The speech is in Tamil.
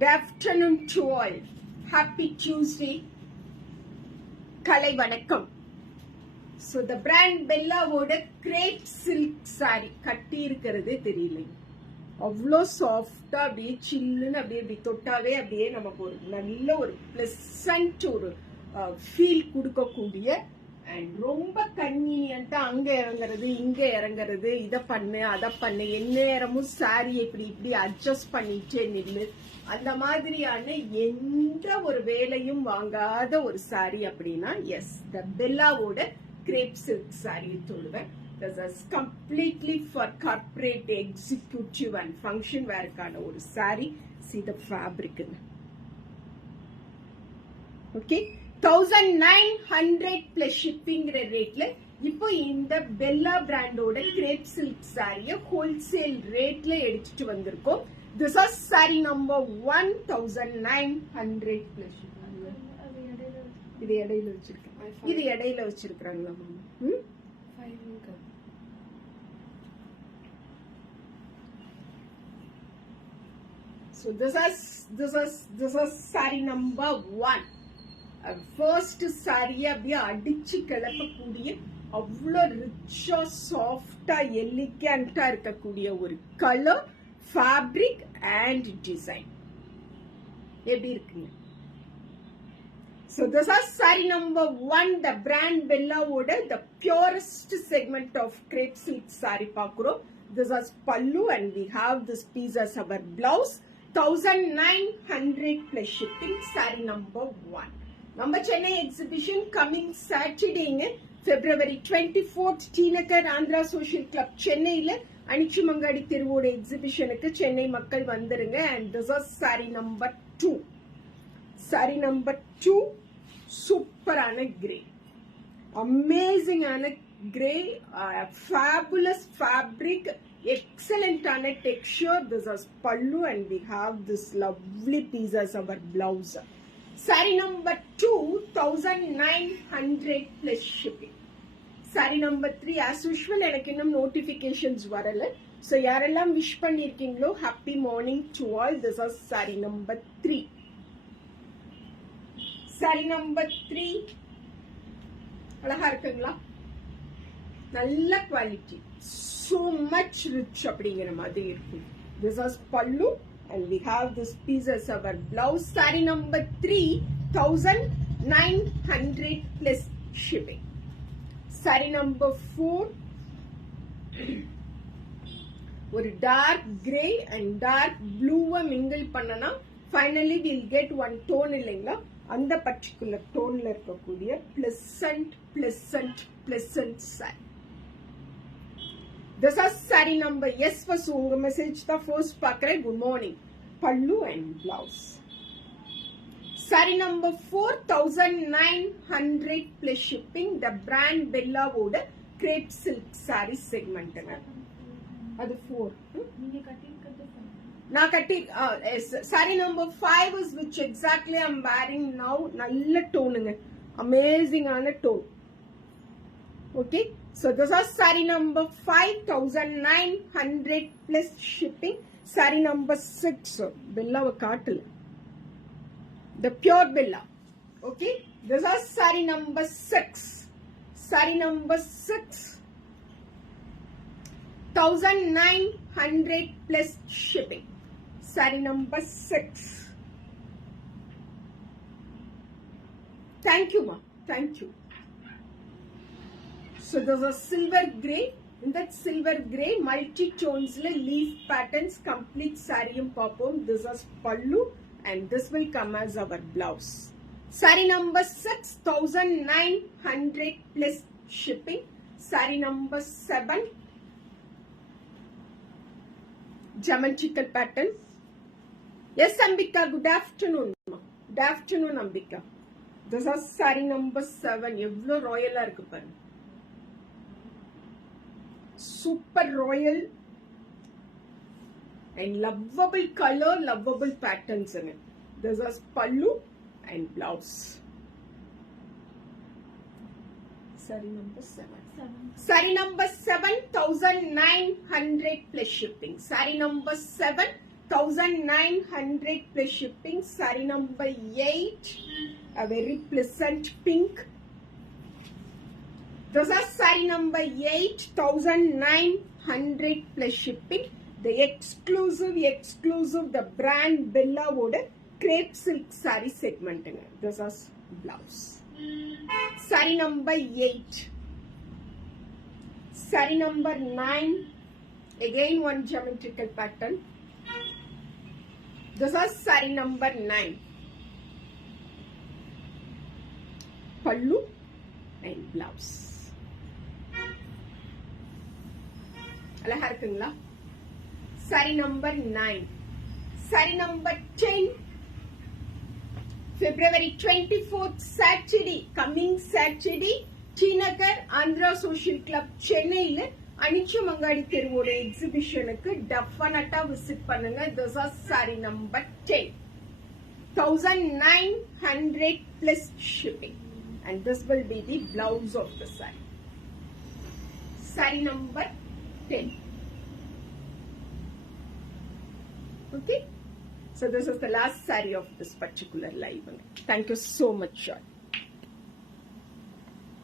Good afternoon to all. Happy Tuesday. Kalai Vanakkam. So the brand Bella woda crepe silk saree கட்டி இருக்கிறதே தெரியல. அவ்வளோ சாஃப்டா அப்படியே சில்லுன்னு அப்படியே தொட்டாவே அப்படியே நமக்கு ஒரு நல்ல ஒரு பிளசன்ட் ஒரு ஃபீல் கொடுக்கக்கூடிய அண்ட் ரொம்ப கன்வீனியன்ட்டா அங்க இறங்குறது இங்க இறங்குறது இதை பண்ணு அதை பண்ணு எந்நேரமும் சாரி இப்படி அட்ஜஸ்ட் பண்ணிட்டே நில்லு அந்த மாதிரியான எந்த ஒரு வேலையும் வாங்காத ஒரு சாரி அப்படின்னா எஸ் த பெல்லாவோட கிரேப் சில்க் சாரி சொல்லுவேன். This is completely for corporate, executive and function wear கான ஒரு saree. See the fabric. Okay, 1900 plus shipping rateல இப்போ இந்த பெல்லா பிராண்டோட கிரேப் சில்க் சாரியை ஹோல்சேல் ரேட்ல எடுத்துட்டு வந்திருக்கோம். This is saree number 1900 plus shipping. இது இடையில வச்சிருக்காங்களா மாமா? So this is saree number 1. First saree அப்படியே அடிச்சு கிளப்பக்கூடிய அவ்வளோ ரிச்சா சாஃப்டா எலிகண்டா இருக்கக்கூடிய ஒரு கலர் ஃபேப்ரிக் அண்ட் டிசைன் எப்படி இருக்குங்க? So this is saree number 1. The brand Bella woda the purest segment of crepe silk saree பாக்குறோம். This is pallu and we have this piece as our blouse. 1900 plus shipping. Saree number 1. நம்ம சென்னை எக்ஸிபிஷன் கமிங் சாட்டர்டேங்க February 24th T Nagar Andhra social club சென்னையில அனிச்சுமங்காடி தெருவோட எக்ஸிபிஷனுக்கு சென்னை மக்கள் வந்துருங்க. And this is saree number 2. saree number 2 சூப்பரான கிரே, அமேசிங்கான grey, fabulous fabric, excellent texture. This is pallu and we have this lovely piece as our blouse. Saree number 2 1900 plus shipping. Saree number 3 as usual எனக்கு இன்னும் notifications வரல. So யாரெல்லாம் wish பண்ணிருக்கீங்களோ happy morning to all. This is saree number 3. saree number 3 அழகா இருக்குங்களா? நல்ல குவாலிட்டி, so much rich அப்படிங்கிற மாதிரி இருக்கும். This is pallu and we have this piece as our blouse. Saree number 3 1900 plus shipping. Saree number 4 ஒரு டார்க் கிரே அண்ட் டார்க் ப்ளூவை மிங்கிள் பண்ணனா finally will get one tone இல்லைங்களா? அந்த பர்டிகுலர் டோன்ல இருக்கக்கூடிய pleasant saree. This is saree number yes first உங்க மெசேஜ் தான் first பார்க்கறேன். Good morning. Pallu and blouse. Saree number 4 1900 plus shipping. The brand Bella woda crepe silk saree segment. அது 4 நீங்க கட்டிருக்கிறது நான் கட்டி saree number 5 is which exactly I'm wearing now. நல்ல டோனுங்க, அமேசிங்கான tone. Okay, so this is saree number 5 1900 plus shipping. Saree number 6 Bella காட்டல, the pure Bella. Okay, this is saree number 6. Saree number 6 1900 plus shipping. Saree number 6. Thank you ma, thank you. So there's a silver gray. In that silver gray multi tones leaf patterns complete saree papom. This is pallu and this will come as our blouse. Saree number 6 1900 plus shipping. Saree number 7 geometrical pattern. Yes Ambika, good afternoon. Good afternoon Ambika. This is saree number 7. எவ்வளோ ராயலா இருக்கு பாருங்க, super Royal and lovable color, lovable patterns in it. This is pallu and blouse. Saree number 7. Saree number 7 1900 plus shipping. Saree number 7 1900 plus shipping. Saree number 8, a very pleasant pink. This is saree number 8, 1900 plus shipping. The exclusive, the brand Bella woda crepe silk saree segment. This is blouse. Saree number 8. Saree number 9. Again one geometrical pattern. This is saree number 9. Pallu and blouse. அழகா இருக்குங்களா? saree number 9. saree number 10. February 24th, Saturday, coming Saturday, Tinagar Andhra Social Club, Chennai, Anichu Mangadi Teruvoda exhibition definitely visit பண்ணுங்க. This is saree number 10. 1900 plus shipping. And this will be the blouse of the saree. Saree number 10. Okay. So this is the last saree of this particular live. Thank you so much, Sean.